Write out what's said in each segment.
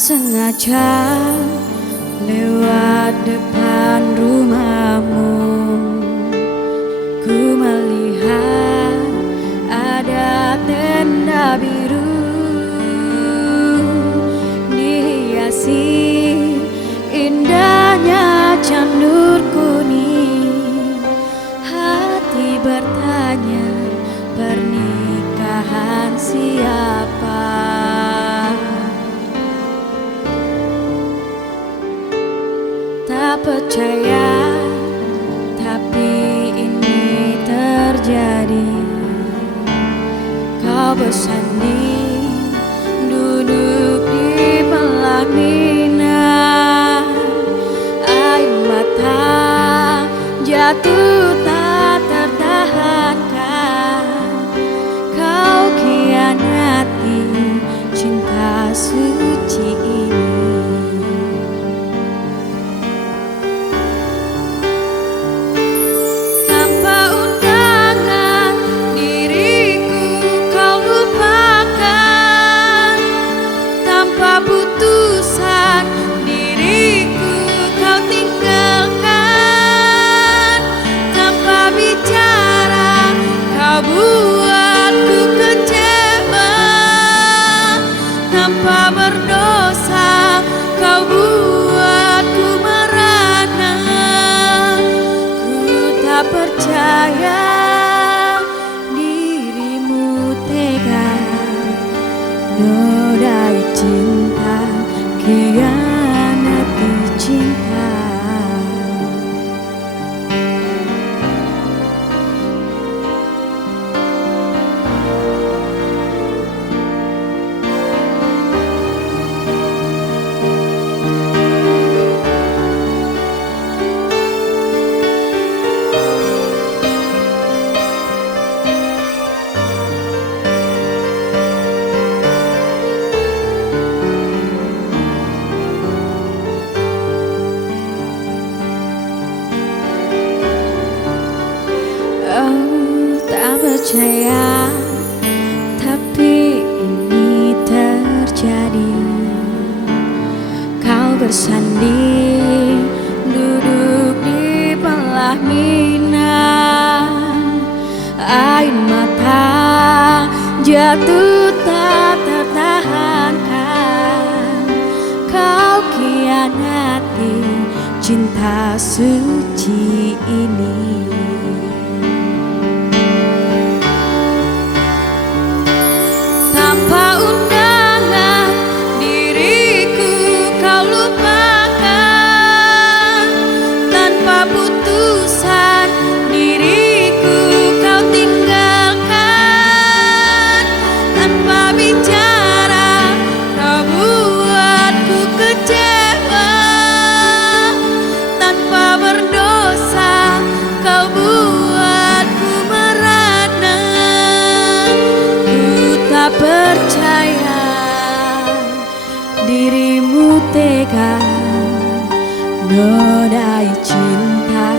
sengaja lewat depan rumahmu. Ku melihat ada tenda biru dihiasi indahnya janur kuning. Hati bertanya, pernikahan siapa? Tak percaya, tapi ini terjadi. Kau bersanding duduk di pelaminan, air mata jatuh tak tertahankan. Kau khianati cinta suci ini. Putusan diriku kau tinggalkan, tanpa bicara kau buatku kecewa, tanpa berdosa kau buatku merana. Ku tak percaya dirimu tega nodai cinta, khianati cinta. Tak percaya, tapi ini terjadi. Kau bersanding duduk di pelaminan, air mata jatuh tak tertahankan. Kau khianati cinta suci ini. Tanpa undangan diriku kau lupakan, tanpa putusan diriku kau tinggalkan, tanpa bicara kau buatku kecewa, tanpa berdosa kau buatku merana. Tak percaya dirimu tega nodai cinta,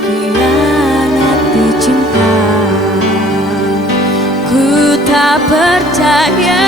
khianati cinta. Ku tak percaya